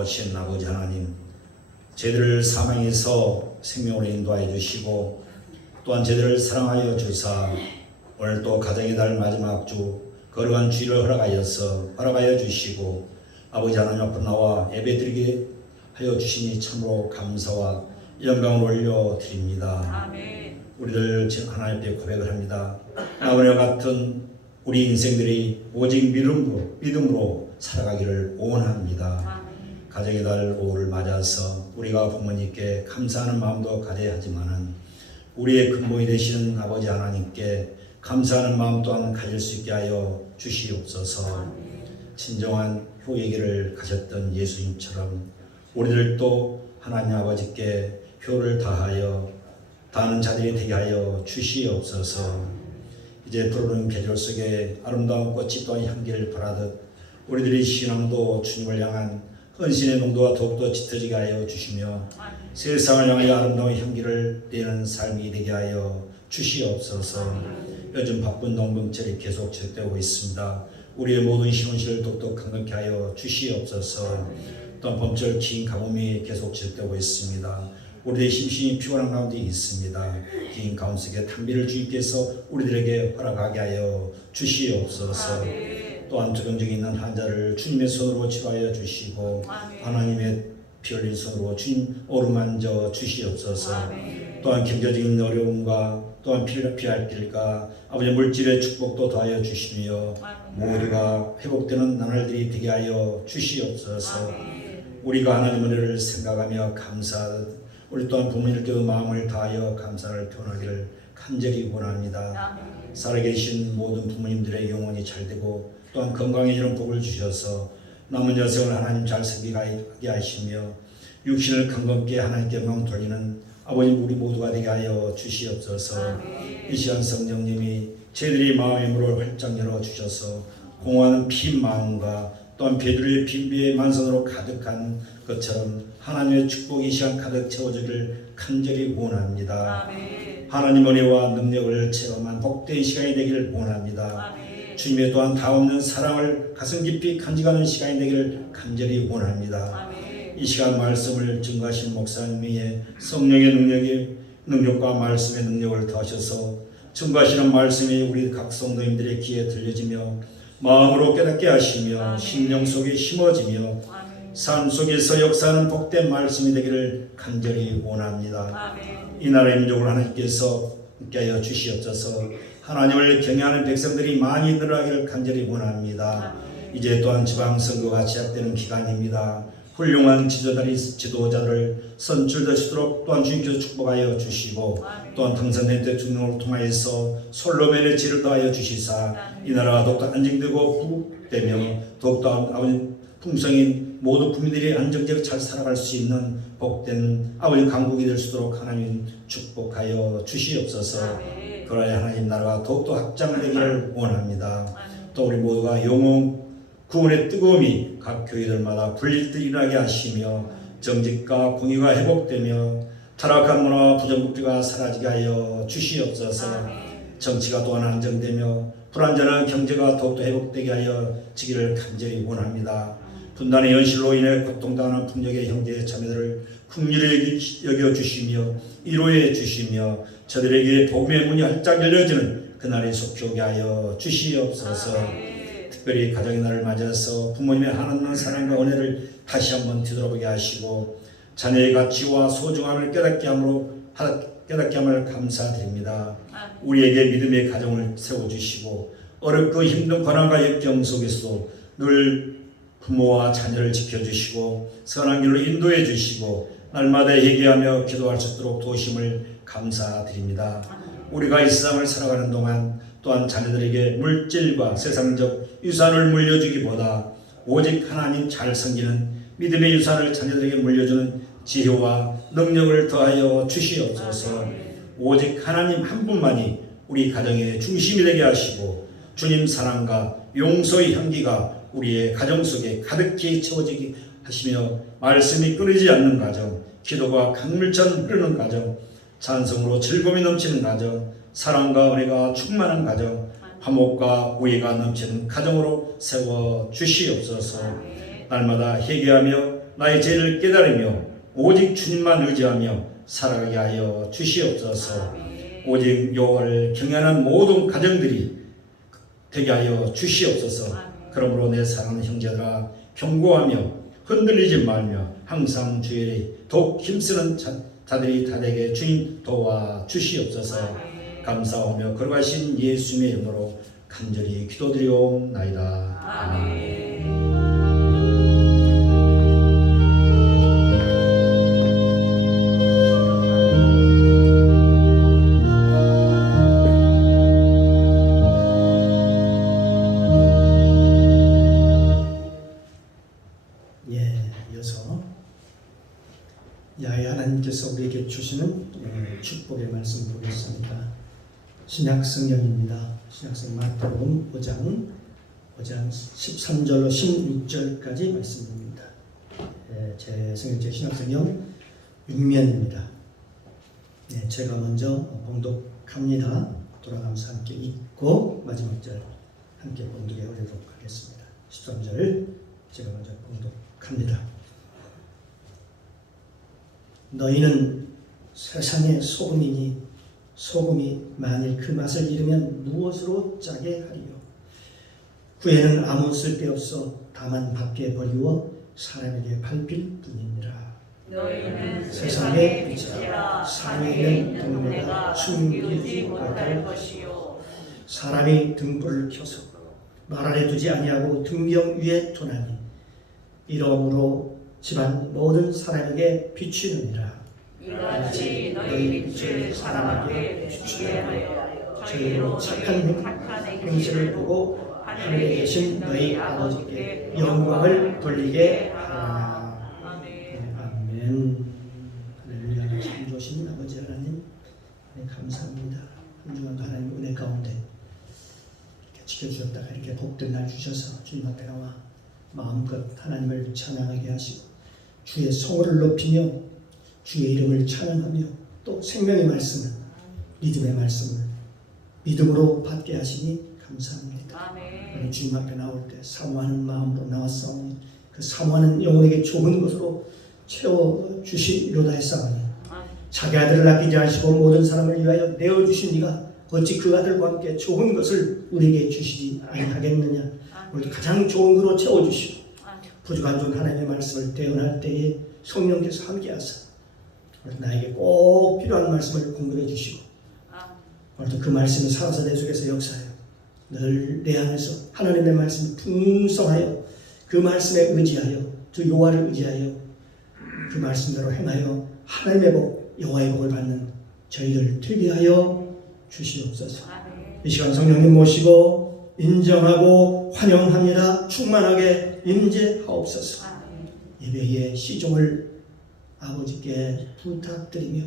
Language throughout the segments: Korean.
공평하신 아버지 하나님, 저희들을 사망에서 생명으로 인도하여 주시고 또한 저희들을 사랑하여 주사 오늘 또 가정의 달 마지막 주 거룩한 주일을 허락하여 주시고 아버지 하나님 앞으로 나와 예배드리게 하여 주시니 참으로 감사와 영광을 올려드립니다. 아멘. 우리들 하나님 앞에 고백을 합니다. 아버지와 같은 우리 인생들이 오직 믿음으로 살아가기를 원합니다. 아멘. 가정의 달 5를 맞아서 우리가 부모님께 감사하는 마음도 가져야 하지만은 우리의 근본이 되시는 아버지 하나님께 감사하는 마음 또한 가질 수 있게 하여 주시옵소서. 진정한 효의 길을 가셨던 예수님처럼 우리들도 하나님 아버지께 효를 다하는 자들이 되게 하여 주시옵소서. 이제 푸르른 계절 속에 아름다운 꽃이 또한 향기를 발하듯 우리들의 신앙도 주님을 향한 헌신의 농도가 더욱더 짙어지게 하여 주시며 세상을 향하여 아름다운 향기를 내는 삶이 되게 하여 주시옵소서. 요즘 바쁜 농번철이 계속 지속되고 있습니다. 우리의 모든 신혼시를 독특 강건케 하여 주시옵소서. 또한 봄철 긴 가뭄이 계속 지속되고 있습니다. 우리의 심신이 피곤한 가운데 있습니다. 긴 가뭄 속에 탄비를 주님께서 우리들에게 허락하게 하여 주시옵소서. 또한 투병증에 있는 환자를 주님의 손으로 치료하여 주시고 하나님의 피 흘린 손으로 주님 어루만져 주시옵소서. 또한 경제적인 어려움과 또한 피할 길과 아버지 물질의 축복도 더하여 주시며 모두가 회복되는 나날들이 되게 하여 주시옵소서. 우리가 하나님 은혜를 생각하며 감사하듯 우리 또한 부모님께도 마음을 다하여 감사를 표현하기를 간절히 원합니다. 살아계신 모든 부모님들의 영혼이 잘되고 또한 건강해지는 복을 주셔서 남은 여생을 하나님 잘 섬기게 하시며 육신을 강건케 하나님께 영광 돌리는 아버지 우리 모두가 되게 하여 주시옵소서. 이 시간 성령님이 저희들이 마음의 문을 활짝 열어주셔서 공허하는 빈 마음과 또한 베드로의 빈비의 만선으로 가득한 것처럼 하나님의 축복이 이 시간 가득 채워지기를 간절히 원합니다. 하나님 은혜와 능력을 체험한 복된 시간이 되기를 원합니다. 주님의 또한 다없는 사랑을 가슴 깊이 간직하는 시간이 되기를 간절히 원합니다. 이 시간 말씀을 증거하신 목사님의 성령의 능력과 말씀의 능력을 더하셔서 증거하시는 말씀이 우리 각 성도님들의 귀에 들려지며 마음으로 깨닫게 하시며 심령 속에 심어지며 삶 속에서 역사하는 복된 말씀이 되기를 간절히 원합니다. 이 나라의 민족을 하나님께서 함께하여 주시옵소서. 하나님을 경외하는 백성들이 많이 늘어나기를 간절히 원합니다. 이제 또한 지방선거가 시작되는 기간입니다. 훌륭한 지도자들을 선출되시도록 또한 주님께서 축복하여 주시고 또한 당선된 대통령을 통하여서 솔로몬의 지를 더하여 주시사 이 나라가 더욱더 안정되고 부국되며 더욱더 아버지 풍성인 모든 국민들이 안정적으로 잘 살아갈 수 있는 복된 아버지 강국이 될 수 있도록 하나님 축복하여 주시옵소서. 그러야 하나님 나라가 더욱더 확장되기를 원합니다. 또 우리 모두가 영혼 구원의 뜨거움이 각 교회들마다 불릴 듯 일어나게 하시며 정직과 공의가 회복되며 타락한 문화와 부정부패가 사라지게 하여 주시옵소서. 정치가 또한 안정되며 불안전한 경제가 더욱더 회복되게 하여 지기를 간절히 원합니다. 분단의 현실로 인해 고통당하는 풍력의 형제 자매들을 긍휼히 여겨주시며 위로해 주시며 저들에게 복음의 문이 활짝 열려지는 그날이 속히 오게 하여 주시옵소서. 특별히 가정의 날을 맞아서 부모님의 하나님 사랑과 은혜를 다시 한번 뒤돌아보게 하시고 자녀의 가치와 소중함을 깨닫게 함을 감사드립니다. 우리에게 믿음의 가정을 세워주시고 어렵고 힘든 고난과 역경 속에서도 늘 부모와 자녀를 지켜주시고 선한 길로 인도해 주시고 날마다 회개하며 기도할 수 있도록 도심을 감사드립니다. 우리가 이 세상을 살아가는 동안 또한 자녀들에게 물질과 세상적 유산을 물려주기보다 오직 하나님 잘 섬기는 믿음의 유산을 자녀들에게 물려주는 지혜와 능력을 더하여 주시옵소서. 오직 하나님 한 분만이 우리 가정의 중심이 되게 하시고 주님 사랑과 용서의 향기가 우리의 가정 속에 가득히 채워지게 하시며 말씀이 끊이지 않는 가정, 기도가 강물처럼 흐르는 가정, 찬송으로 즐거움이 넘치는 가정, 사랑과 은혜가 충만한 가정, 화목과 우애가 넘치는 가정으로 세워 주시옵소서. 날마다 회개하며 나의 죄를 깨달으며 오직 주님만 의지하며 살아가게 하여 주시옵소서. 오직 여호와를 경외하는 모든 가정들이 되게 하여 주시옵소서. 그러므로 내 사랑하는 형제들아, 경고하며 흔들리지 말며 항상 주의 더욱 힘쓰는 자들이 다 되게 주님 도와 주시옵소서. 감사하며 걸어가신 예수님의 이름으로 간절히 기도드리옵나이다. 아멘. 이어서 야훼 하나님께서 우리에게 주시는 축복의 말씀 보겠습니다. 신약성경입니다. 신약성경 마태복음 5장 13절로 16절까지 말씀입니다. 제 성경책 신약성경 6면입니다. 제가 먼저 봉독합니다. 돌아가면서 함께 읽고 마지막 절 함께 봉독해 오도록 하겠습니다. 13절 제가 먼저 봉독합니다. 너희는 세상의 소금이니 소금이 만일 그 맛을 잃으면 무엇으로 짜게 하리요? 후에는 아무 쓸데없어 다만 밖에 버리워 사람에게 밟힐 뿐이니라. 너희는 세상의 빛이라. 사회에 있는 동네가 숨기지 못할 것이요. 사람이 등불을 켜서 말 아래 두지 아니하고 등병 위에 두나니 이러므로 집안 모든 사람에게 비추느니라. 이같이 너희 빛을 사람에게 비추게 하여 저희로 착한 행실을 보고 하늘에 계신 너희 아버지께 영광을 돌리게 하라. 아멘. 아멘. 할렐루야. 참 좋으신 아버지 하나님, 감사합니다. 한 주간도 하나님 은혜 가운데 이렇게 지켜주셨다가 이렇게 복된 날 주셔서 주님 앞에 나와 마음껏 하나님을 찬양하게 하시고 주의 성호를 높이며 주의 이름을 찬양하며 또 생명의 말씀을, 믿음의 말씀을 믿음으로 받게 하시니 감사합니다. 아멘. 주님 앞에 나올 때 사모하는 마음으로 나왔사오니 그 사모하는 영혼에게 좋은 것으로 채워주시려다 했사오니 자기 아들을 아끼지 않으시고 모든 사람을 위하여 내어주신 이가 어찌 그 아들과 함께 좋은 것을 우리에게 주시지 아니하겠느냐. 오늘도 가장 좋은 것으로 채워주시고 부족한 종 하나님의 말씀을 대언할 때에 성령께서 함께하사 나에게 꼭 필요한 말씀을 공급해 주시고 오늘도 그 말씀이 살아서 내 속에서 역사하여 늘 내 안에서 하나님의 말씀이 풍성하여 그 말씀에 의지하여 주 여호와를 의지하여 그 말씀대로 행하여 하나님의 복 여호와의 복을 받는 저희들 되게 하여 주시옵소서. 이 시간 성령님 모시고 인정하고 환영합니다. 충만하게 임재하옵소서. 예배의 시종을 아버지께 부탁드리며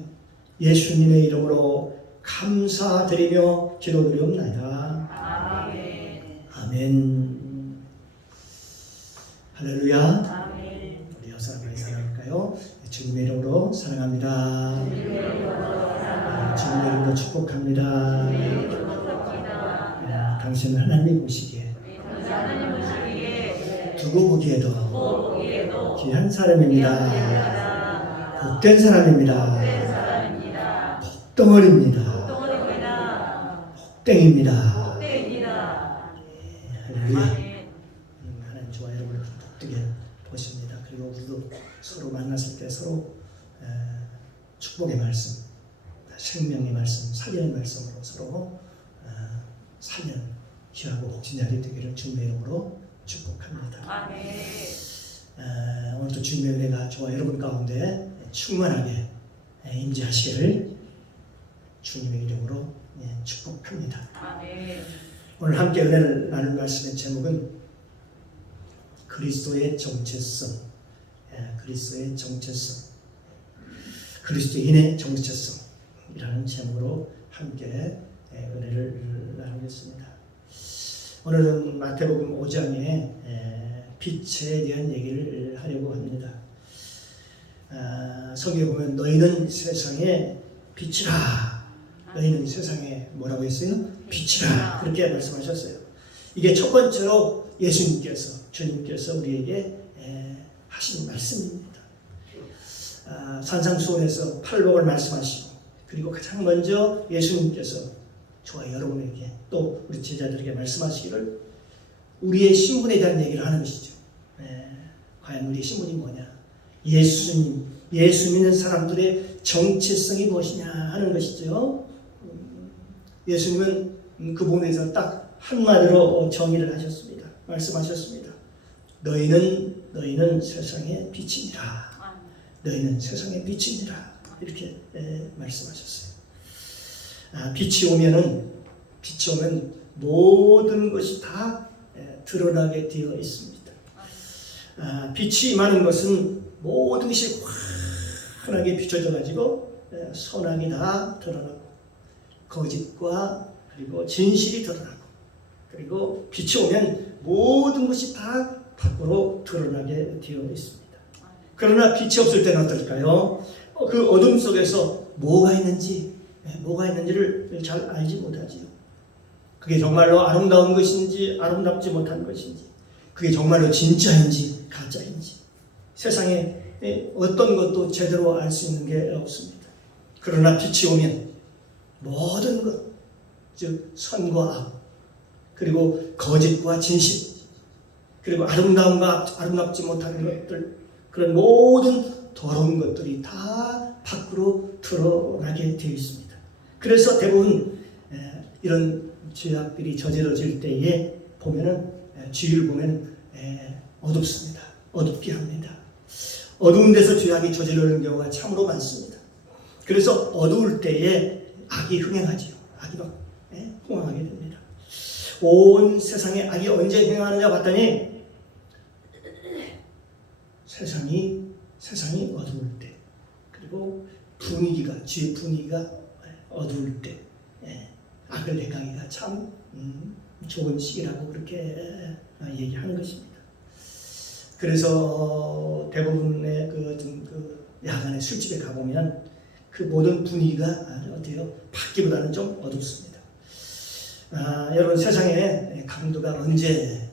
예수님의 이름으로 감사드리며 기도드리옵나이다. 아멘. 할렐루야. 아멘. 우리 여사 많이 사랑할까요? 주님의 이름으로 사랑합니다. 주님의 이름으로 축복합니다. 당신은 하나님이 보시기에 두고 보기에도 귀한 사람입니다. 복된 사람입니다. 복덩어리입니다. 복땡입니다. 할렐루야. 하나님 저와 여러분을 복되게 보십니다. 그리고 우리도 서로 만났을 때 서로 축복의 말씀, 생명의 말씀, 살리는 말씀으로 서로 살면 귀하고 복진 자리 되기를 주님의 이름으로 축복합니다. 아멘. 오늘도 주님의 은혜가 저와 여러분 가운데 충만하게 임재하시기를 주님의 이름으로 축복합니다. 아멘. 오늘 함께 은혜를 나눌 말씀의 제목은 그리스도의 정체성, 그리스도의 정체성, 그리스도인의 정체성이라는 제목으로 함께 은혜를 나누겠습니다. 오늘은 마태복음 5장의 빛에 대한 얘기를 하려고 합니다. 성경에 보면 너희는 세상의 빛이라. 너희는 세상에 뭐라고 했어요? 빛이라. 그렇게 말씀하셨어요. 이게 첫 번째로 예수님께서, 주님께서 우리에게 하신 말씀입니다. 산상수훈에서 팔복을 말씀하시고 그리고 가장 먼저 예수님께서 저와 여러분에게 또 우리 제자들에게 말씀하시기를 우리의 신분에 대한 얘기를 하는 것이죠. 과연 우리의 신분이 뭐냐? 예수 믿는 사람들의 정체성이 무엇이냐 하는 것이죠. 예수님은 그 부분에서 딱 한마디로 정의를 하셨습니다. 말씀하셨습니다. 너희는 세상의 빛이니라. 너희는 세상의 빛이니라. 이렇게 말씀하셨어요. 빛이 오면 모든 것이 다 드러나게 되어 있습니다. 빛이 임하는 것은 모든 것이 환하게 비춰져 가지고 선악이 다 드러나고 거짓과 그리고 진실이 드러나고 그리고 빛이 오면 모든 것이 다 밖으로 드러나게 되어 있습니다. 그러나 빛이 없을 때는 어떨까요? 그 어둠 속에서 뭐가 있는지를 잘 알지 못하지요. 그게 정말로 아름다운 것인지 아름답지 못한 것인지 그게 정말로 진짜인지 가짜인지 세상에 어떤 것도 제대로 알 수 있는 게 없습니다. 그러나 빛이 오면 모든 것, 즉 선과 악, 그리고 거짓과 진실, 그리고 아름다움과 아름답지 못한 것들, 그런 모든 더러운 것들이 다 밖으로 드러나게 되어 있습니다. 그래서 대부분 이런 죄악들이 저질러질 때에 보면은 주위를 보면 어둡습니다. 어둡게 합니다. 어두운 데서 죄악이 저지르는 경우가 참으로 많습니다. 그래서 어두울 때에 악이 흥행하지요. 악이 막 흥황하게 됩니다. 온 세상에 악이 언제 흥행하느냐 봤더니 세상이 어두울 때 그리고 주의 분위기가 어두울 때 악을 행하기가 참 좋은 시기라고 그렇게 얘기하는 것입니다. 그래서 대부분의 그 야간에 술집에 가보면 그 모든 분위기가 어때요? 밖기보다는 좀 어둡습니다. 여러분 세상에 강도가 언제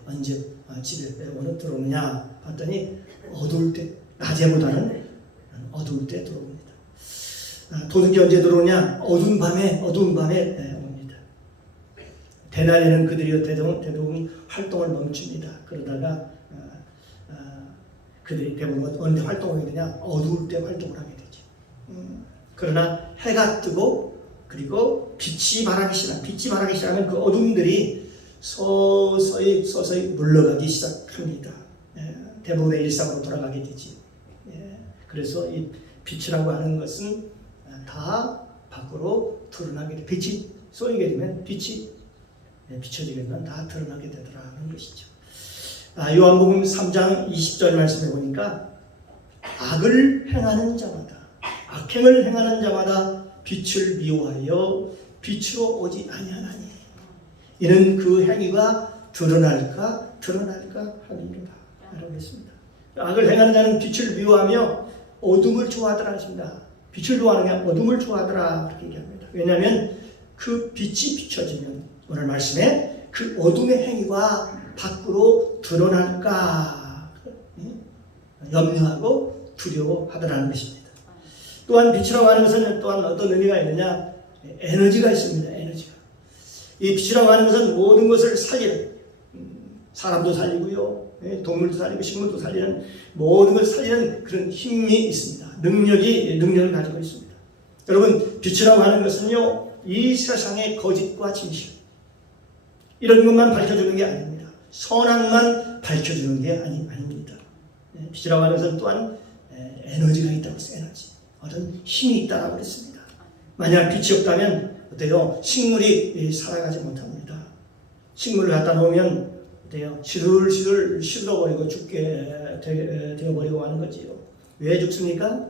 집에 들어오느냐 봤더니 어두울 때, 낮에보다는 어두울 때 들어옵니다. 도둑이 언제 들어오냐? 어두운 밤에 옵니다. 대낮에는 그들이 대부분 활동을 멈춥니다. 그러다가 그들이 대부분 언제 활동을 하게 되냐? 어두울 때 활동을 하게 되죠. 그러나 해가 뜨고 그리고 빛이 발하기 시작하면 그 어둠들이 서서히 물러가기 시작합니다. 대부분의 일상으로 돌아가게 되지. 그래서 이 빛이라고 하는 것은 다 밖으로 드러나게 돼. 빛이 쏘이게 되면 빛이 비춰지게 되면 다 드러나게 되더라는 것이죠. 요한복음 3장 20절 말씀해 보니까 악행을 행하는 자마다 빛을 미워하여 빛으로 오지 아니하나니 이는 그 행위가 드러날까 함이니라 라고 했습니다. 악을 행하는 자는 빛을 미워하며 어둠을 좋아하더라 하십니다. 빛을 좋아하는 게 어둠을 좋아하더라 그렇게 얘기합니다. 왜냐하면 그 빛이 비춰지면 오늘 말씀에 그 어둠의 행위가 밖으로 드러날까 염려하고 두려워하더라는 것입니다. 또한 빛이라고 하는 것은 또한 어떤 의미가 있느냐? 에너지가 있습니다. 에너지가. 이 빛이라고 하는 것은 모든 것을 살리는 사람도 살리고요, 동물도 살리고 식물도 살리는 모든 것을 살리는 그런 힘이 있습니다. 능력을 가지고 있습니다. 여러분 빛이라고 하는 것은요 이 세상의 거짓과 진실 이런 것만 밝혀주는 게 아닙니다. 선악만 밝혀주는 게 아닙니다. 빛이라고 하는 것은 또한 에너지가 있다고 했어요. 에너지. 어떤 힘이 있다고 했습니다. 만약 빛이 없다면 어때요? 식물이 살아가지 못합니다. 식물을 갖다 놓으면 어때요? 시들시들 시들어버리고 죽게 되어버리고 하는 거지요. 왜 죽습니까?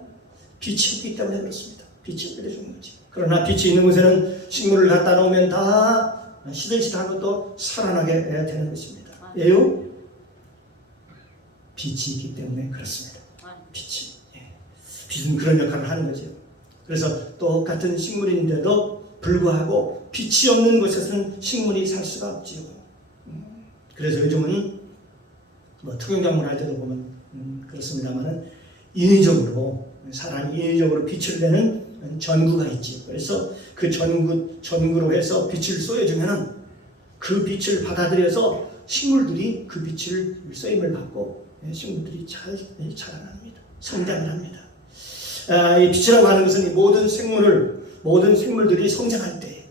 빛이 없기 때문에 그렇습니다. 빛이 없기 때문에 죽는 거지. 그러나 빛이 있는 곳에는 식물을 갖다 놓으면 다 시들시들한 것도 살아나게 되는 것입니다. 왜요? 빛이 있기 때문에 그렇습니다. 빛이. 빛은 그런 역할을 하는 거죠. 그래서 똑같은 식물인데도 불구하고 빛이 없는 곳에서는 식물이 살 수가 없지요. 그래서 요즘은 뭐 특용작물 할 때도 보면 그렇습니다만은 인위적으로 사람이 인위적으로 빛을 내는 전구가 있지. 그래서 그 전구로 해서 빛을 쏘여주면은 그 빛을 받아들여서 식물들이 그 빛을 쏘임을 받고 식물들이 잘 자라납니다. 성장을 합니다. 이 빛이라고 하는 것은 이 모든 생물들이 성장할 때,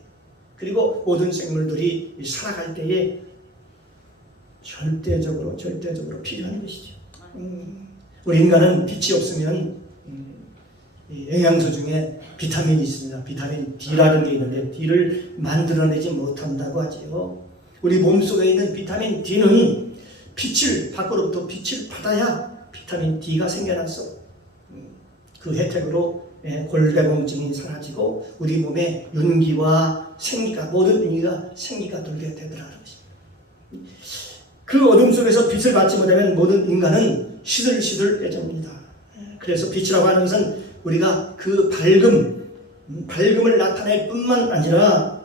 그리고 모든 생물들이 살아갈 때에 절대적으로 필요한 것이죠. 우리 인간은 빛이 없으면 이 영양소 중에 비타민이 있습니다. 비타민 D라는 게 있는데 D를 만들어내지 못한다고 하지요. 우리 몸속에 있는 비타민 D는 밖으로부터 빛을 받아야 비타민 D가 생겨나서 그 혜택으로 골다공증이 사라지고 우리 몸에 윤기와 생기가, 모든 윤기가 생기가 돌게 되더라는 것입니다. 그 어둠 속에서 빛을 받지 못하면 모든 인간은 시들시들해집니다. 그래서 빛이라고 하는 것은 우리가 그 밝음을 나타낼 뿐만 아니라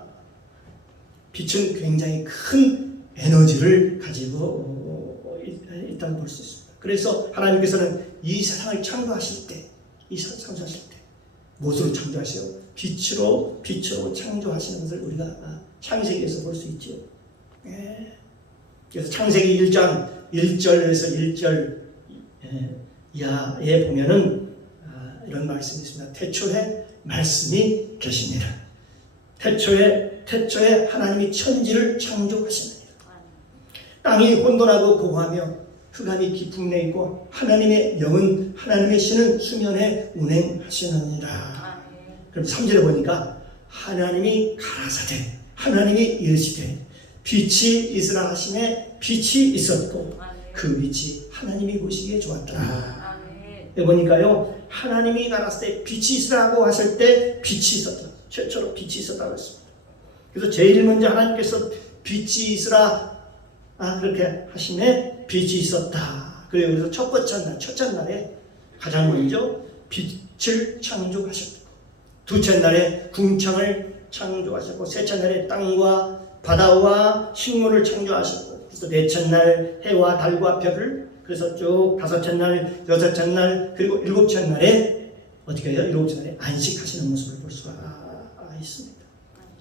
빛은 굉장히 큰 에너지를 가지고 있다고 볼 수 있습니다. 그래서 하나님께서는 이 세상을 창조하실 때 무엇으로 창조하세요? 빛으로 창조하시는 것을 우리가 창세기에서 볼 수 있죠. 그래서 창세기 1장 1절에서 1절 이하에 보면은 이런 말씀이 있습니다. 태초에 말씀이 계시니라. 태초에 하나님이 천지를 창조하시느니라. 땅이 혼돈하고 공허하며 흑암이 깊은 데 있고 하나님의 영은 하나님의 신은 수면에 운행하시느니라. 그럼 3절에 보니까 하나님이 가라사대 하나님이 이르시되 빛이 있으라 하시매 빛이 있었고 그 빛이 하나님이 보시기에 좋았더라. 여기 보니까요, 하나님이 가라사대 빛이 있으라고 하실 때 빛이 있었다. 최초로 빛이 있었다고 했습니다. 그래서 제일 먼저 하나님께서 빛이 있으라 그렇게 하시매 빛이 있었다. 그래서 첫째 날에 가장 먼저 빛을 창조하셨고, 둘째 날에 궁창을 창조하셨고, 셋째 날에 땅과 바다와 식물을 창조하셨고, 그래서 넷째 날 해와 달과 별을, 그래서 쭉 다섯째 날, 여섯째 날, 그리고 일곱째 날에 어떻게 해요? 일곱째 날에 안식하시는 모습을 볼 수가 있습니다.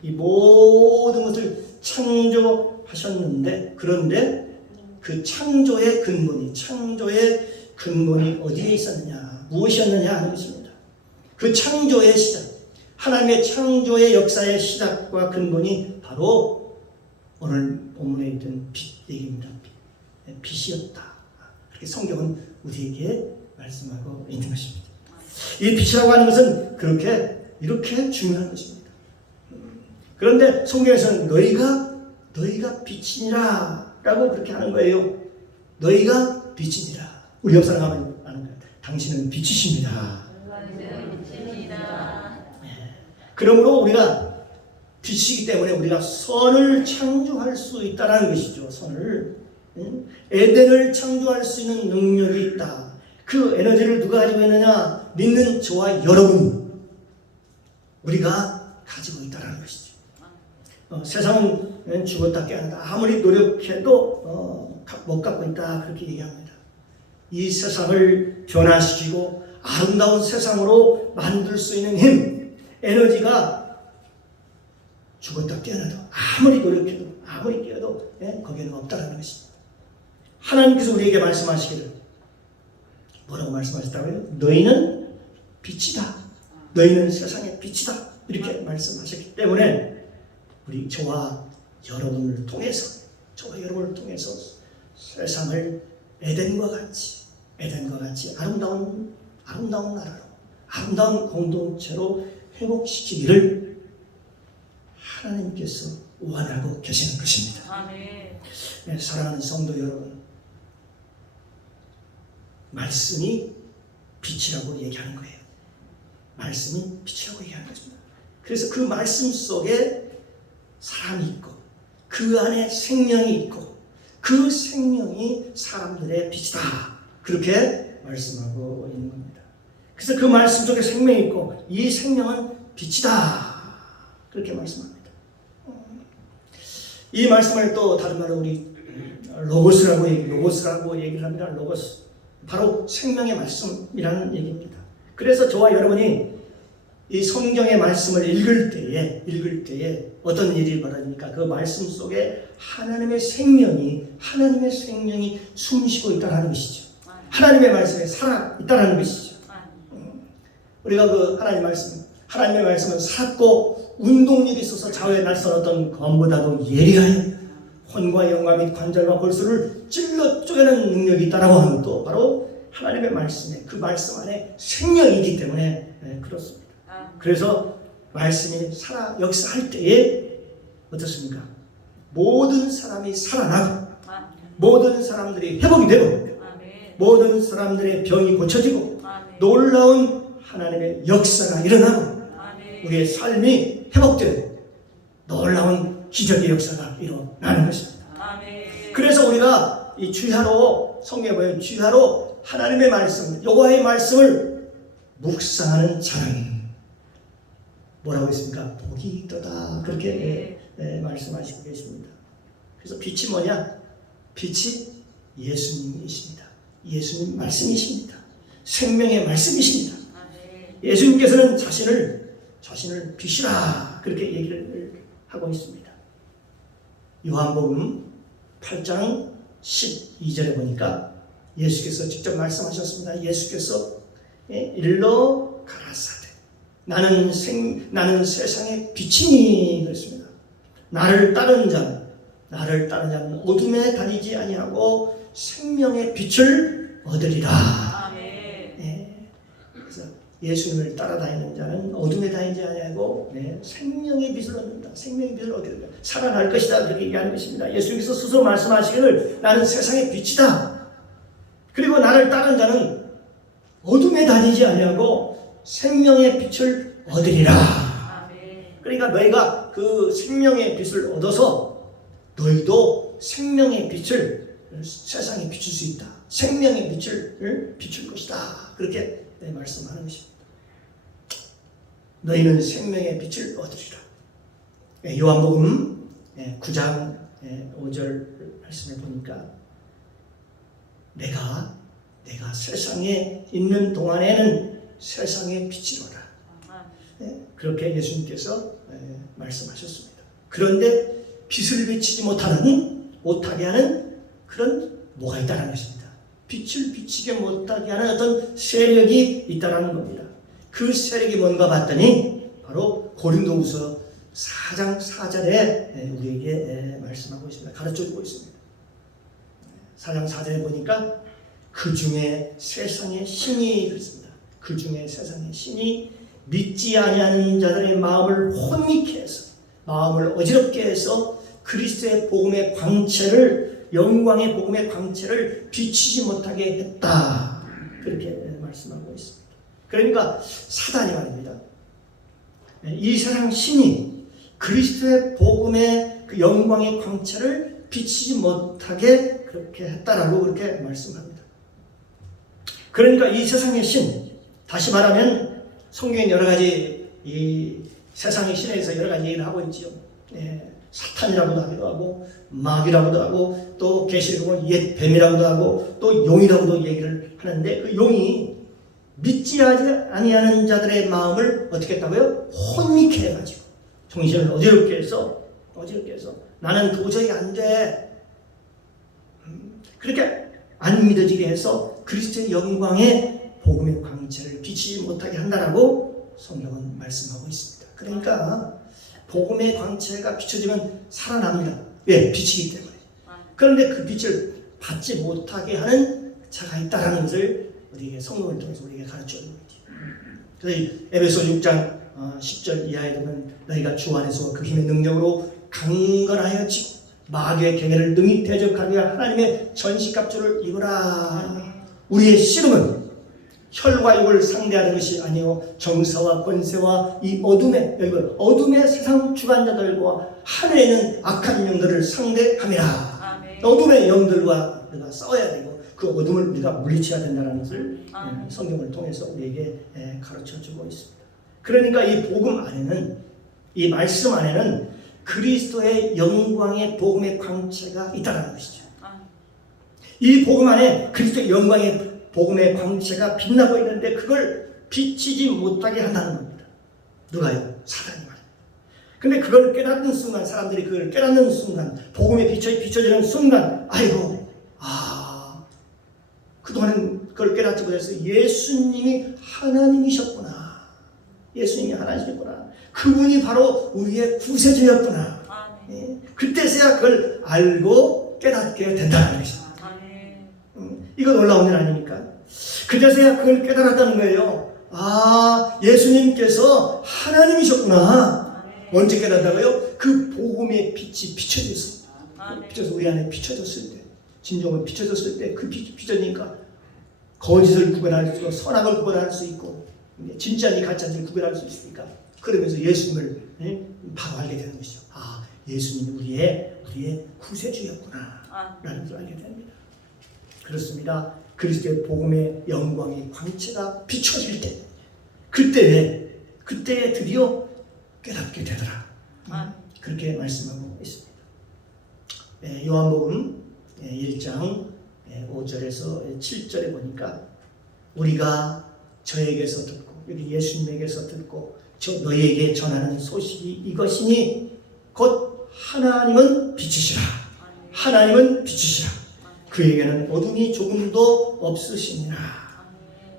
이 모든 것을 창조하셨는데, 그런데 그 창조의 근본이 어디에 있었느냐, 무엇이었느냐 하는 것입니다. 그 창조의 시작, 하나님의 창조의 역사의 시작과 근본이 바로 오늘 본문에 있던 빛 얘기입니다. 빛이었다. 그렇게 성경은 우리에게 말씀하고 있는 것입니다. 이 빛이라고 하는 것은 이렇게 중요한 것입니다. 그런데 성경에서는 너희가 빛이니라 라고 그렇게 하는 거예요. 너희가 빛이니라. 우리 옆 사람 하면 아는 거예요. 당신은 빛이십니다. 그러므로 우리가 빛이기 때문에 우리가 선을 창조할 수 있다는 것이죠. 에덴을 창조할 수 있는 능력이 있다. 그 에너지를 누가 가지고 있느냐? 믿는 저와 여러분, 우리가 가지고 있다는 것이죠. 세상은 죽었다 깨어난다. 아무리 노력해도 못 갖고 있다. 그렇게 얘기합니다. 이 세상을 변화시키고 아름다운 세상으로 만들 수 있는 힘, 에너지가 죽었다 깨어나도 아무리 노력해도 아무리 깨어도 거기에는 없다는 것입니다. 하나님께서 우리에게 말씀하시기를 뭐라고 말씀하셨다고요? 너희는 빛이다. 너희는 세상의 빛이다. 이렇게 말씀하셨기 때문에 우리 저와 여러분을 통해서 세상을 에덴과 같이 아름다운 나라로, 아름다운 공동체로 회복시키기를 하나님께서 원하고 계시는 것입니다. 아멘. 네, 사랑하는 성도 여러분, 말씀이 빛이라고 얘기하는 거예요. 말씀이 빛이라고 얘기하는 것입니다. 그래서 그 말씀 속에 사람이 있고 그 안에 생명이 있고 그 생명이 사람들의 빛이다. 그렇게 말씀하고 있는 겁니다. 그래서 그 말씀 속에 생명이 있고 이 생명은 빛이다. 그렇게 말씀합니다. 이 말씀을 또 다른 말로 우리 로고스라고 얘기를 합니다. 로고스. 바로 생명의 말씀이라는 얘기입니다. 그래서 저와 여러분이 이 성경의 말씀을 읽을 때에 어떤 일이 벌어집니까? 그 말씀 속에 하나님의 생명이 숨쉬고 있다는 것이죠. 하나님의 말씀에 살아 있다는 것이죠. 우리가 그 하나님의 말씀은 살았고 운동력이 있어서 좌우에 날선 어떤 검보다도 예리하여 혼과 영과 및 관절과 골수를 찔러 쪼개는 능력이 있다라고 하는 것도 바로 하나님의 말씀에 그 말씀 안에 생명이기 때문에 그렇습니다. 그래서 말씀이 살아 역사할 때에 어떻습니까? 모든 사람이 살아나고 모든 사람들이 회복이 되고 모든 사람들의 병이 고쳐지고 놀라운 하나님의 역사가 일어나고 우리의 삶이 회복되는 놀라운 기적의 역사가 일어나는 것입니다. 그래서 우리가 이 주야로 성경에 보면 주야로 하나님의 말씀, 여호와의 말씀을 묵상하는 자는 뭐라고 했습니까? 복이 있도다. 그렇게 말씀하시고 계십니다. 그래서 빛이 뭐냐? 빛이 예수님이십니다. 예수님 말씀이십니다. 생명의 말씀이십니다. 예수님께서는 자신을 빛이라 그렇게 얘기를 하고 있습니다. 요한복음 8장 12절에 보니까 예수께서 직접 말씀하셨습니다. 예수께서 일러 가라사대 나는 세상의 빛이니 그랬습니다. 나를 따르는 자는 어둠에 다니지 아니하고 생명의 빛을 얻으리라. 그래서 예수님을 따라다니는 자는 어둠에 다니지 아니하고 생명의 빛을 얻는다. 생명의 빛을 얻으리라. 살아날 것이다. 그렇게 얘기하는 것입니다. 예수님께서 스스로 말씀하시기를 나는 세상의 빛이다. 그리고 나를 따르는 자는 어둠에 다니지 아니하고 생명의 빛을 얻으리라. 그러니까 너희가 그 생명의 빛을 얻어서 너희도 생명의 빛을 세상에 비출 수 있다. 생명의 빛을 비출 것이다. 그렇게 말씀하는 것입니다. 너희는 생명의 빛을 얻으리라. 요한복음 9장 5절 말씀해 보니까 내가 세상에 있는 동안에는 세상의 빛이로다. 그렇게 예수님께서 말씀하셨습니다. 그런데 빛을 비치지 못하게 하는 그런 뭐가 있다는 것입니다. 빛을 비치게 못하게 하는 어떤 세력이 있다는 겁니다. 그 세력이 뭔가 봤더니 바로 고린도후서 4장 4절에 우리에게 말씀하고 있습니다. 가르쳐주고 있습니다. 4장 4절에 보니까 그 중에 세상의 신이 그렇습니다. 그 중에 세상의 신이 믿지 아니하는 자들의 마음을 혼미케 해서 마음을 어지럽게 해서 그리스도의 복음의 광채를 영광의 복음의 광채를 비치지 못하게 했다. 그렇게 말씀하고 있습니다. 그러니까 사단이 말입니다. 이 세상 신이 그리스도의 복음의 그 영광의 광채를 비치지 못하게 그렇게 했다라고 그렇게 말씀합니다. 그러니까 이 세상의 신, 다시 말하면 성경에 여러 가지 이 세상의 신에 대해서 여러 가지 얘기를 하고 있지요. 사탄이라고도 하기도 하고 마귀라고도 하고 또 계시록은 옛 뱀이라고도 하고 또 용이라고도 얘기를 하는데 그 용이 믿지 아니하는 자들의 마음을 어떻게 했다고요? 혼미케 해가지고 정신을 어지럽게 해서 나는 도저히 안 돼. 그렇게 안 믿어지게 해서 그리스도의 영광의 복음의 광채를 비치지 못하게 한다라고 성경은 말씀하고 있습니다. 그러니까 복음의 광채가 비춰지면 살아납니다. 왜? 빛이기 때문에. 그런데 그 빛을 받지 못하게 하는 자가 있다는 것을 우리에게 성경을 통해서 우리에게 가르쳐주는 거지. 그래서 에베소 6장 10절 이하에 보면 너희가 주 안에서 그 힘의 능력으로 강건하여 지고 마귀의 계계를 능히 대적하기 위한 하나님의 전식갑주를 입으라. 우리의 씨름은 혈과 육을 상대하는 것이 아니요 정사와 권세와 이 어둠의 세상 주관자들과 하늘에 있는 악한 영들을 상대함이라. 어둠의 영들과 우리가 싸워야 되고 그 어둠을 우리가 물리쳐야 된다는 것을 성경을 통해서 우리에게 가르쳐주고 있습니다. 그러니까 이 복음 안에는, 이 말씀 안에는 그리스도의 영광의 복음의 광채가 있다는 것이죠. 이 복음 안에 그리스도의 영광의 복음의 광채가 빛나고 있는데 그걸 비치지 못하게 한다는 겁니다. 누가요? 사단이 말이에요. 근데 그걸 깨닫는 순간, 사람들이 그걸 깨닫는 순간, 복음의 빛이 비춰지는 순간, 아이고, 그동안은 그걸 깨닫지 못해서 예수님이 하나님이셨구나. 예수님이 하나님이셨구나. 그분이 바로 우리의 구세주였구나. 예. 그때서야 그걸 알고 깨닫게 된다는 것입니다. 이거 놀라운 일 아닙니까? 그때서야 그걸 깨달았다는 거예요. 예수님께서 하나님이셨구나. 언제 깨닫다고요? 그 복음의 빛이 비춰져서 우리 안에 비춰졌을 때, 진정은 비춰졌을 때 그 빛이 비춰지니까 거짓을 구별할 수 있고 선악을 구별할 수 있고 진짜니 가짜니 구별할 수 있으니까 그러면서 예수님을 바로 알게 되는 것이죠. 예수님이 우리의 구세주였구나 라는 것을 알게 됩니다. 그렇습니다. 그리스도의 복음의 영광의 광채가 비춰질 때 그때에 드디어 깨닫게 되더라. 그렇게 말씀하고 있습니다. 요한복음 1장 5절에서 7절에 보니까 우리가 저에게서 듣고 여기 예수님에게서 듣고 너희에게 전하는 소식이 이것이니 곧 하나님은 빛이시라. 하나님은 빛이시라. 그에게는 어둠이 조금도 없으시니라.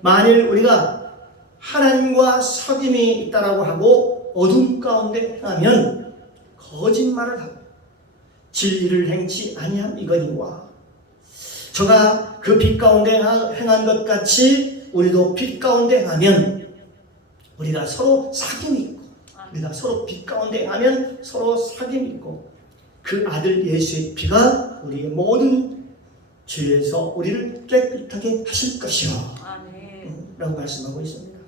만일 우리가 하나님과 사귐이 있다라고 하고 어둠 가운데 행하면 거짓말을 하고 진리를 행치 아니함 이거니와 저가 그 빛 가운데 행한 것 같이 우리도 빛 가운데 행하면 우리가 서로 사귐이 있고 우리가 서로 빛 가운데 행하면 서로 사귐이 있고 그 아들 예수의 피가 우리의 모든 죄에서 우리를 깨끗하게 하실 것이요 라고 말씀하고 있습니다.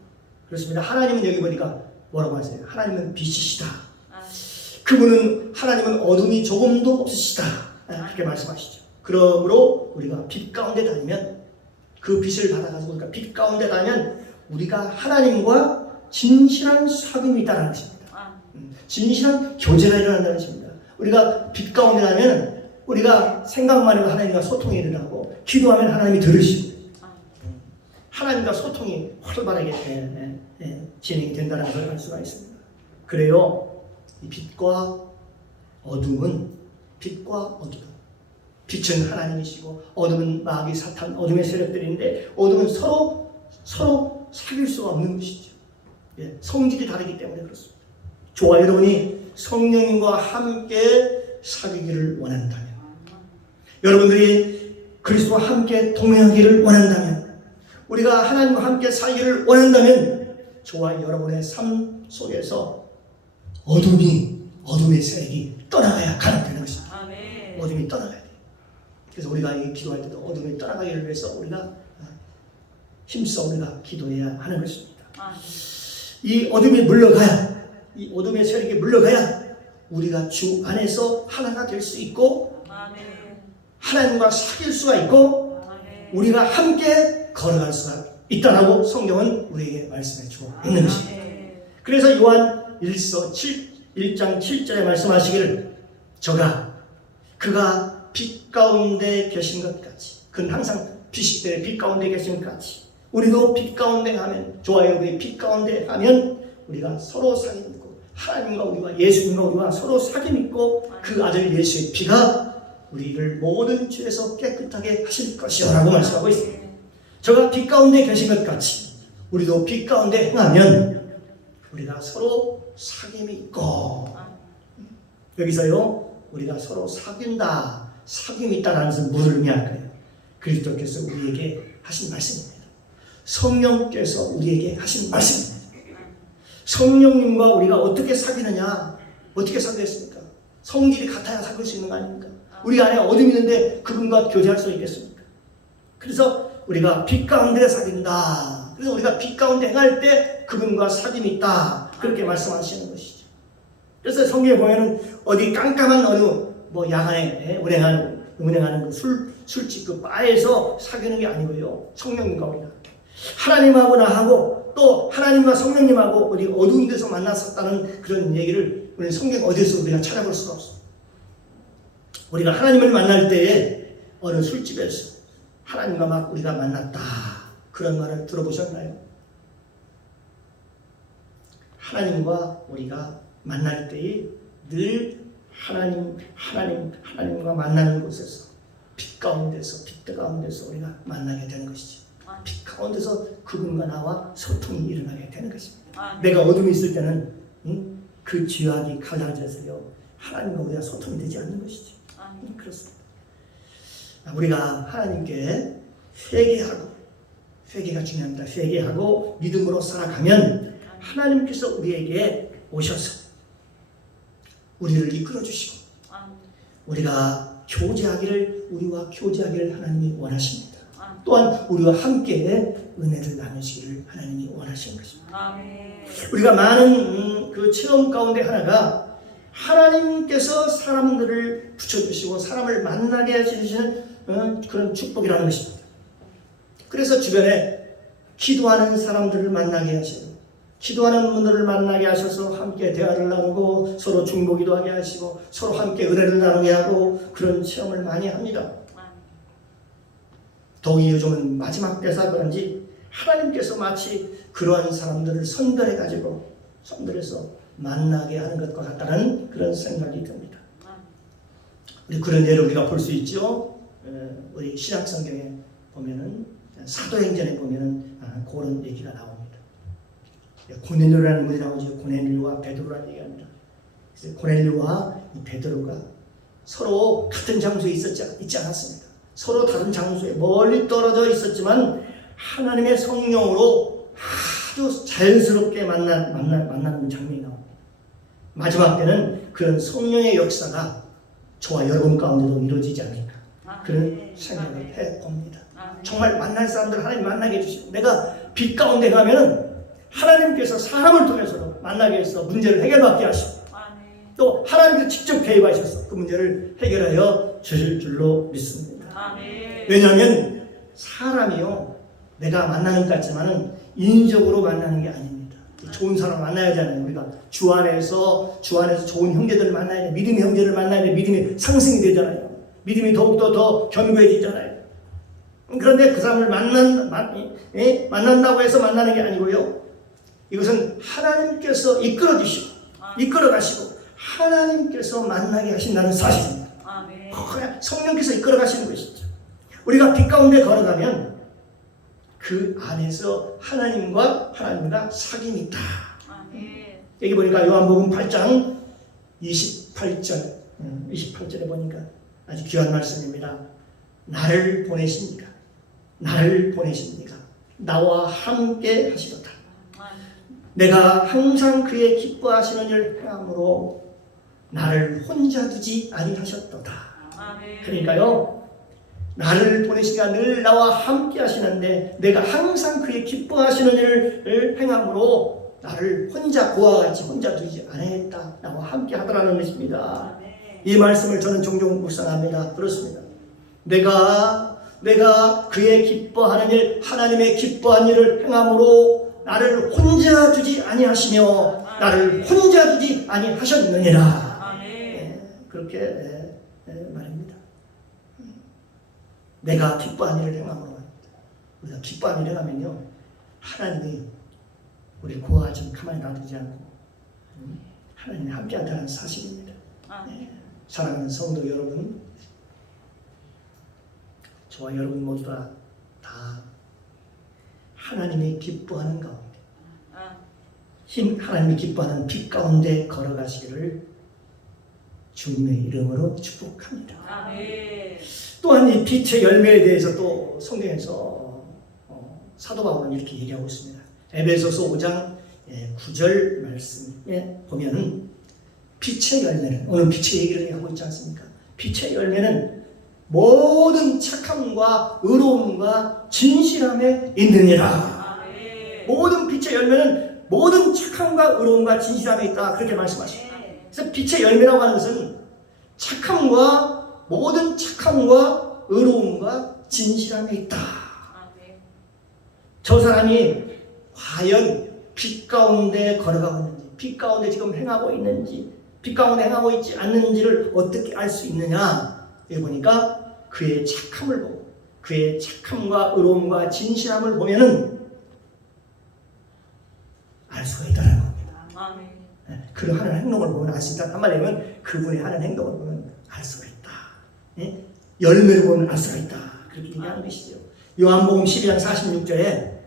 그렇습니다. 하나님은 여기 보니까 뭐라고 하세요? 하나님은 빛이시다. 그분은 하나님은 어둠이 조금도 없으시다. 그렇게 말씀하시죠. 그러므로 우리가 빛 가운데 다니면 그 빛을 받아가지고 우리가 빛 가운데 다니면 우리가 하나님과 진실한 사귐이 있다는 것입니다. 진실한 교제가 일어난다는 것입니다. 우리가 빛 가운데 다니면 우리가 생각만 해도 하나님과 소통이 일어나고 기도하면 하나님이 들으시고 하나님과 소통이 활발하게 진행이 된다는 것을 알 수가 있습니다. 그래요. 이 빛과 어둠은 빛은 하나님이시고 어둠은 마귀 사탄 어둠의 세력들인데 어둠은 서로 사귈 수가 없는 것이죠. 성질이 다르기 때문에 그렇습니다. 저와 여러분이 성령님과 함께 사귀기를 원한다면 여러분들이 그리스도와 함께 동행하기를 원한다면 우리가 하나님과 함께 살기를 원한다면 저와 여러분의 삶 속에서 어둠의 세력이 떠나가야 가능되는 것입니다. 어둠이 떠나가야 돼요. 그래서 우리가 이 기도할 때도 어둠이 떠나가기를 위해서 우리가 힘써 우리가 기도해야 하는 것입니다. 이 어둠이 물러가야 이 어둠의 세력이 물러가야 우리가 주 안에서 하나가 될 수 있고 하나님과 사귈 수가 있고 우리가 함께 걸어갈 수가 있다라고 성경은 우리에게 말씀해 주고 있는 것입니다. 그래서 요한 1장 7절에 말씀하시기를 그가 빛 가운데 계신 것 같이 그는 항상 빛이 때 빛 가운데 계신 것 같이 우리도 빛 가운데 하면 저와 여러분이 빛 가운데 하면 우리가 서로 사귐 있고 하나님과 우리와 예수님과 우리와 서로 사귐 있고 그 아들 예수의 피가 우리를 모든 죄에서 깨끗하게 하실 것이요 라고 말씀하고 있습니다. 저가 빛 가운데 계신 것 같이 우리도 빛 가운데 행하면 우리가 서로 사귐이 있고 여기서요 우리가 서로 사귄다 사귐이 있다는 것은 무엇을 의미할까요? 그리스도께서 우리에게 하신 말씀입니다. 성령께서 우리에게 하신 말씀입니다. 성령님과 우리가 어떻게 사귀느냐 어떻게 사귀겠습니까? 성질이 같아야 사귈 수 있는 거 아닙니까? 우리 안에 어둠이 있는데 그분과 교제할 수 있겠습니까? 그래서 우리가 빛 가운데 사귄다. 그래서 우리가 빛 가운데 행할 때 그분과 사귐이 있다. 그렇게 말씀하시는 것이죠. 그래서 성경에 보면은 어디 깜깜한 어느 야간에 운행하는 그 술집 그 바에서 사귀는 게 아니고요. 성령님과 우리가 하나님하고 나하고 또 하나님과 성령님하고 어디 어두운 데서 만났었다는 그런 얘기를 우리 성경 어디서 우리가 찾아볼 수가 없습니다. 우리가 하나님을 만날 때에 어느 술집에서 하나님과 막 우리가 만났다. 그런 말을 들어보셨나요? 하나님과 우리가 만날 때에 늘 하나님과 만나는 곳에서 빛 가운데서 빛 가운데서 우리가 만나게 되는 것이죠. 빛 가운데서 그분과 나와 소통이 일어나게 되는 것입니다. 내가 어둠에 있을 때는 그 죄악이 갈라져서요 하나님과 우리가 소통이 되지 않는 것이죠. 그렇습니다. 우리가 하나님께 회개가 중요합니다. 회개하고 믿음으로 살아가면 하나님께서 우리에게 오셔서 우리를 이끌어 주시고 우리와 교제하기를 하나님이 원하십니다. 또한 우리와 함께 은혜를 나누시기를 하나님이 원하시는 것입니다. 우리가 많은 그 체험 가운데 하나가 하나님께서 사람들을 붙여주시고 사람을 만나게 해주시는 그런 축복이라는 것입니다. 그래서 주변에 기도하는 사람들을 만나게 하시고 기도하는 분들을 만나게 하셔서 함께 대화를 나누고 서로 중보기도 하게 하시고 서로 함께 은혜를 나누게 하고 그런 체험을 많이 합니다. 더욱이 요즘은 마지막 때사 그런지 하나님께서 마치 그러한 사람들을 선별해서 만나게 하는 것과 같다는 그런 생각이 듭니다. 우리 그런 예를 우리가 볼 수 있죠. 우리 신약성경에 보면은 사도행전에 보면은 그런 얘기가 나옵니다. 고넬료라는 분이 나오죠. 고넬료와 베드로라는 얘기합니다. 그래서 고넬료와 이 베드로가 서로 같은 장소에 있지 않았습니다. 서로 다른 장소에 멀리 떨어져 있었지만 하나님의 성령으로 아주 자연스럽게 만나는 장면이 나옵니다. 마지막 때는 그런 성령의 역사가 저와 여러분 가운데도 이루어지지 않을까 그런 생각을 해봅니다. 정말 만날 사람들 하나님 만나게 해주시고 내가 빛 가운데 가면은 하나님께서 사람을 통해서 만나게 해서 문제를 해결받게 하시고 또 하나님께서 직접 개입하셔서 그 문제를 해결하여 주실 줄로 믿습니다. 왜냐하면 사람이요 내가 만나는 것 같지만은 인적으로 만나는 게 아닙니다. 좋은 사람 만나야 하잖아요. 우리가 주 안에서 좋은 형제들을 만나야 돼. 믿음의 형제를 만나야 돼. 믿음이 상승이 되잖아요. 믿음이 더욱더 더 견고해지잖아요. 그런데 그 사람을 만난다고 해서 만나는 게 아니고요. 이것은 하나님께서 이끌어 주시고 이끌어 가시고 하나님께서 만나게 하신다는 사실입니다. 성령께서 이끌어 가시는 것이죠. 우리가 빛 가운데 걸어가면 그 안에서 하나님과 사귐이 있다. 여기 보니까 요한복음 8장 28절에 보니까 아주 귀한 말씀입니다. 나를 보내십니까? 나와 함께 하시도다. 내가 항상 그의 기뻐하시는 일을 행함으로 나를 혼자 두지 아니하셨도다. 그러니까요. 나를 보내시니까 늘 나와 함께 하시는데 내가 항상 그의 기뻐하시는 일을 행함으로 나를 그와 같이 혼자 두지 않았다. 나와 함께 하더라는 것입니다. 이 말씀을 저는 종종 묵상합니다. 그렇습니다. 내가 그의 기뻐하는 일, 하나님의 기뻐한 일을 행함으로 나를 혼자 두지 아니하시며 나를 혼자 두지 아니하셨느니라. 그렇게 말입니다. 내가 기뻐한 일을 행함으로 우리가 기뻐한 일을 행하면요 하나님이 우리 고아가 좀 가만히 놔두지 않고 하나님이 함께한다는 사실입니다. 사랑하는 성도 여러분, 저와 여러분 모두가 다 하나님이 기뻐하는 가운데 하나님이 기뻐하는 빛 가운데 걸어가시기를 주님의 이름으로 축복합니다. 또한 이 빛의 열매에 대해서 또 성경에서 사도 바울은 이렇게 얘기하고 있습니다. 에베소서 5장 9절 말씀에 보면은 빛의 열매는 오늘 빛의 얘기를 하고 있지 않습니까? 빛의 열매는 모든 착함과 의로움과 진실함에 있느니라. 모든 빛의 열매는 모든 착함과 의로움과 진실함에 있다. 그렇게 말씀하십니다. 그래서 빛의 열매라고 하는 것은 모든 착함과 의로움과 진실함에 있다. 저 사람이 과연 빛 가운데 걸어가고 있는지, 빛 가운데 지금 행하고 있는지, 빛 가운데 행하고 있지 않는지를 어떻게 알 수 있느냐? 여기 보니까 그의 착함을 보고 그의 착함과 의로움과 진실함을 보면은 알 수가 있다는 겁니다. 아멘. 그 하는 행동을 보면 알 수 있다. 한마디면 그분이 하는 행동을 보면 알 수가 있다. 예? 열매를 보면 알 수가 있다. 그렇게 얘기하는 것이죠. 요한복음 12장 46절에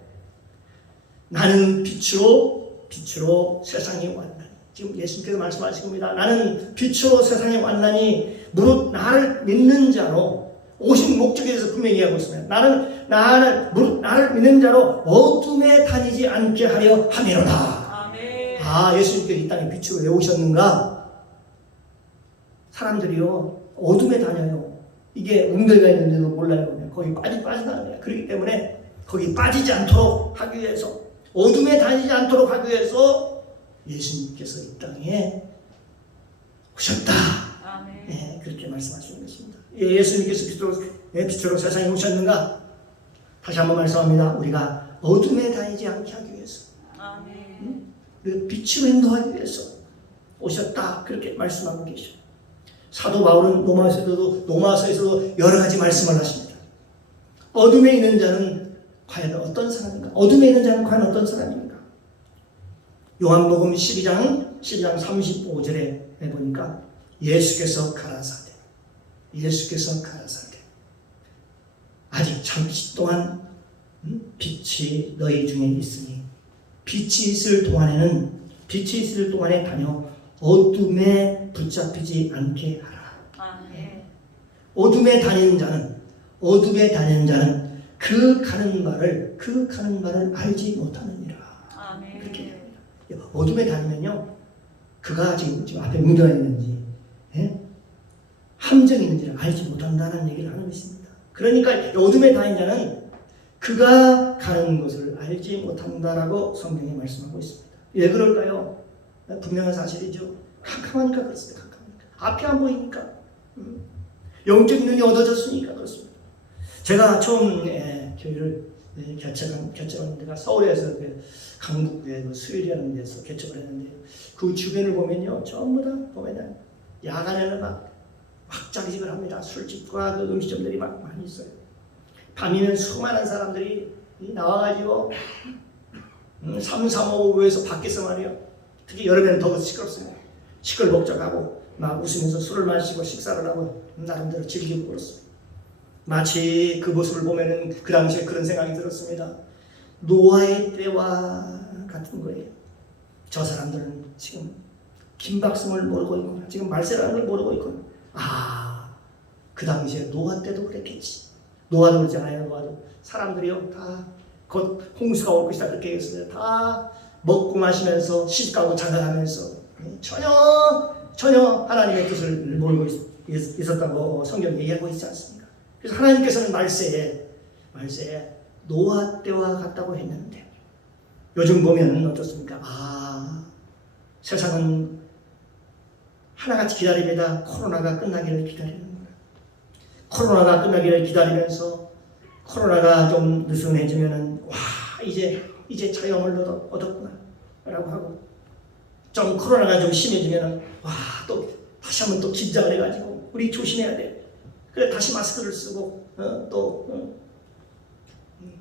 나는 빛으로 세상에 왔나니, 지금 예수님께서 말씀하신 겁니다. 나는 빛으로 세상에 왔나니 무릇 나를 믿는 자로, 오신 목적에 대해서 분명히 얘기하고 있습니다. 나는 나를 믿는 자로 어둠에 다니지 않게 하려 함이로다. 아멘. 아, 예수님께서 이 땅에 빛으로 왜 오셨는가? 사람들이요 어둠에 다녀요. 이게 웅덩이가 있는지도 몰라요. 거기 빠진다는 거예요. 그렇기 때문에 거기 빠지지 않도록 하기 위해서, 어둠에 다니지 않도록 하기 위해서 예수님께서 이 땅에 오셨다. 아멘. 네, 그렇게 말씀하시는 것입니다. 예수님께서 빛으로 세상에 오셨는가? 다시 한번 말씀합니다. 우리가 어둠에 다니지 않게 하기 위해서, 아멘. 빛으로 행동하기 위해서 오셨다. 그렇게 말씀하고 계시죠. 사도 바울은 로마서에서도 여러 가지 말씀을 하십니다. 어둠에 있는 자는 과연 어떤 사람인가? 어둠에 있는 자는 과연 어떤 사람인가? 요한복음 12장 35절에 보니까 예수께서 가라사대 아직 잠시 동안 빛이 너희 중에 있으니 빛이 있을 동안에 다녀 어둠에 붙잡히지 않게 하라. 아멘. 어둠에 다니는 자는 그 가는 말을 알지 못하느니라. 아멘. 그렇게 얘기합니다. 어둠에 다니면요, 그가 지금 앞에 문제가 있는지, 함정이 있는지를 알지 못한다는 얘기를 하는 것입니다. 그러니까 어둠에 다니는 자는 그가 가는 것을 알지 못한다라고 성경이 말씀하고 있습니다. 왜 그럴까요? 분명한 사실이죠. 캄캄하니까 그렇습니다. 캄캄하니까. 앞이 안 보이니까. 영적인 눈이 어두워졌으니까 그렇습니다. 제가 처음 교회를 개척한 데가 서울에서 강북구의 수일이라는 데서 개척을 했는데, 그 주변을 보면요, 전부 다 보면은 야간에는 막 확장직을 합니다. 술집과 그 음식점들이 막 많이 있어요. 밤이면 수많은 사람들이 나와가지고 3, 4, 5, 5에서 밖에서 말이요, 특히 여름에는 더 시끄럽습니다. 시끌벅적하고 막 웃으면서 술을 마시고 식사를 하고 나름대로 즐기고 그렇습니다. 마치 그 모습을 보면은 그 당시에 그런 생각이 들었습니다. 노아의 때와 같은 거예요. 저 사람들은 지금 김박승을 모르고 있구나, 지금 말세라는 걸 모르고 있구나. 아, 그 당시에 노아 때도 그랬겠지. 노아도 그랬잖아요. 노아도 사람들이요 다 곧 홍수가 올 것이다 그렇게 얘기했습니다. 다 먹고 마시면서 시집가고 장가가면서 전혀 하나님의 뜻을 모르고 있었다고 성경이 얘기하고 있지 않습니까? 그래서 하나님께서는 말세에 노아 때와 같다고 했는데, 요즘 보면 어떻습니까? 아, 세상은 하나같이 기다립니다. 코로나가 끝나기를 기다리는구나. 코로나가 끝나기를 기다리면서 코로나가 좀 느슨해지면은 와, 이제 자유함을 얻었구나 라고 하고, 좀 코로나가 좀 심해지면은 와, 또 다시 한번 또 긴장을 해가지고 우리 조심해야 돼. 그래 다시 마스크를 쓰고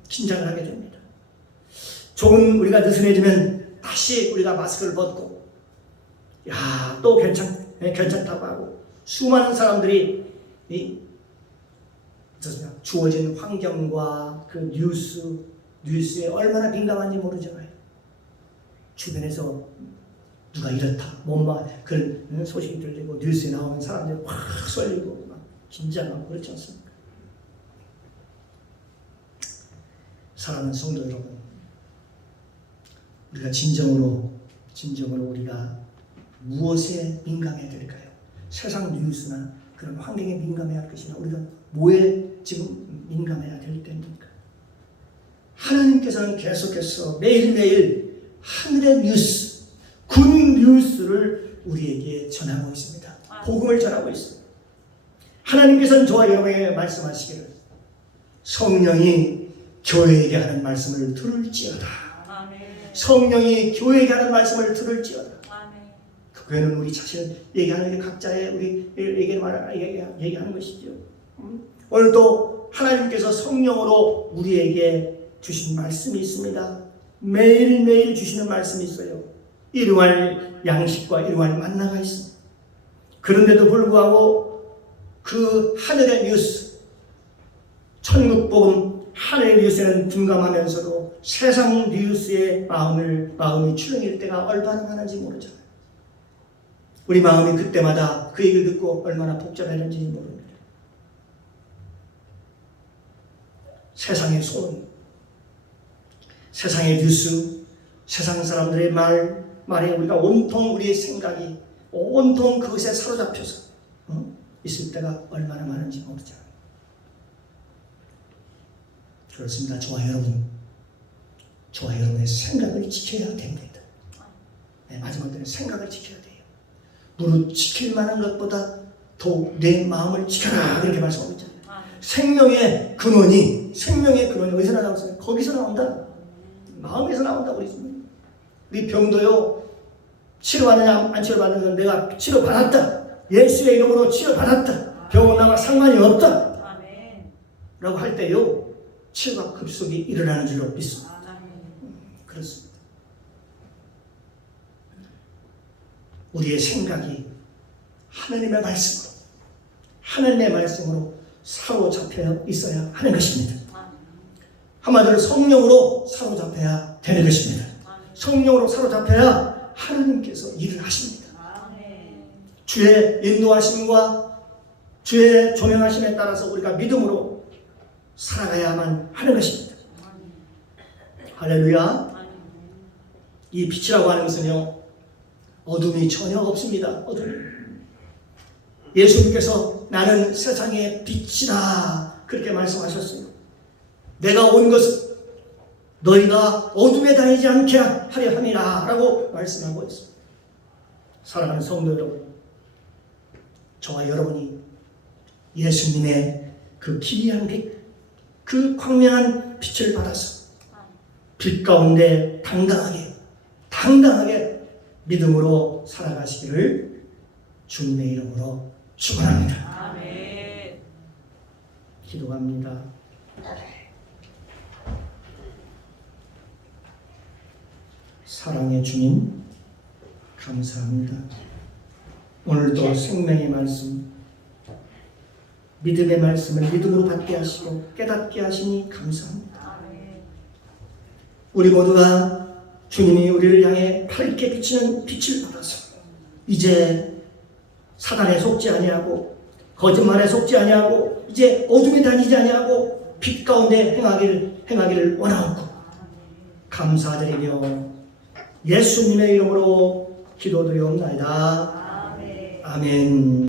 긴장을 하게 됩니다. 조금 우리가 느슨해지면 다시 우리가 마스크를 벗고, 야, 또 괜찮다고 하고, 수많은 사람들이 주어진 환경과 그 뉴스에 얼마나 민감한지 모르잖아요. 주변에서 누가 이렇다, 뭔가 그런 소식이 들리고 뉴스에 나오면 사람들이 확 쏠리고 막 긴장하고 그렇지 않습니까? 사랑하는 성도 여러분, 우리가 진정으로 우리가 무엇에 민감해야 될까요? 세상 뉴스나 그런 환경에 민감해야 할 것이나 우리가 뭐에 지금 민감해야 될 때입니까? 하나님께서는 계속해서 매일매일 하늘의 뉴스, 굿 뉴스를 우리에게 전하고 있습니다. 복음을 전하고 있습니다. 하나님께서는 저와 여러분에게 말씀하시기를 성령이 교회에게 하는 말씀을 들을지어다. 성령이 교회에게 하는 말씀을 들을지어다. 그 교회는 우리 자신 얘기하는 게 각자의 우리에게 얘기하는 것이죠. 오늘도 하나님께서 성령으로 우리에게 주신 말씀이 있습니다. 매일매일 주시는 말씀이 있어요. 일용할 양식과 일용할 만나가 있습니다. 그런데도 불구하고 그 하늘의 뉴스, 천국복음 하늘의 뉴스에는 둔감하면서도 세상 뉴스의 마음이 출렁일 때가 얼마나 많은지 모르잖아요. 우리 마음이 그때마다 그 얘기를 듣고 얼마나 복잡했는지 모릅니다. 세상의 소문, 세상의 뉴스, 세상 사람들의 말에 우리가 온통 우리의 생각이 온통 그것에 사로잡혀서 있을 때가 얼마나 많은지 모르잖아요. 그렇습니다. 저와 여러분의 생각을 지켜야 됩니다. 네, 마지막으로 생각을 지켜야 돼요. 무릇 지킬 만한 것보다 더욱 내 마음을 지켜라, 그렇게 말씀하고 있잖아요. 생명의 근원이 어디서 나오세요? 거기서 나온다. 마음에서 나온다고 그랬습니다. 우리 병도요, 치료받느냐 안 치료받느냐, 내가 치료받았다, 예수의 이름으로 치료받았다, 병은 나와 상관이 없다 라고 할 때요, 치료가 급속히 일어나는 줄로 믿습니다. 그렇습니다. 우리의 생각이 하나님의 말씀으로 사로잡혀 있어야 하는 것입니다. 한마디로 성령으로 사로잡혀야 되는 것입니다. 성령으로 사로잡혀야 하나님께서 일을 하십니다. 주의 인도하심과 주의 조명하심에 따라서 우리가 믿음으로 살아가야만 하는 것입니다. 할렐루야. 이 빛이라고 하는 것은요, 어둠이 전혀 없습니다. 예수님께서 나는 세상의 빛이다, 그렇게 말씀하셨어요. 내가 온 것은 너희가 어둠에 다니지 않게 하려 함이라 라고 말씀하고 있습니다. 사랑하는 성도 여러분, 저와 여러분이 예수님의 그 기이한 빛, 그 광명한 빛을 받아서 빛 가운데 당당하게 믿음으로 살아가시기를 주님의 이름으로 축원합니다. 아멘. 기도합니다. 사랑의 주님, 감사합니다. 오늘도 생명의 말씀, 믿음의 말씀을 믿음으로 받게 하시고 깨닫게 하시니 감사합니다. 우리 모두가 주님이 우리를 향해 밝게 비치는 빛을 받아서 이제 사단에 속지 아니하고 거짓말에 속지 아니하고 이제 어둠에 다니지 아니하고 빛 가운데 행하기를 원하옵고 감사드리며 예수님의 이름으로 기도드리옵나이다. 아멘.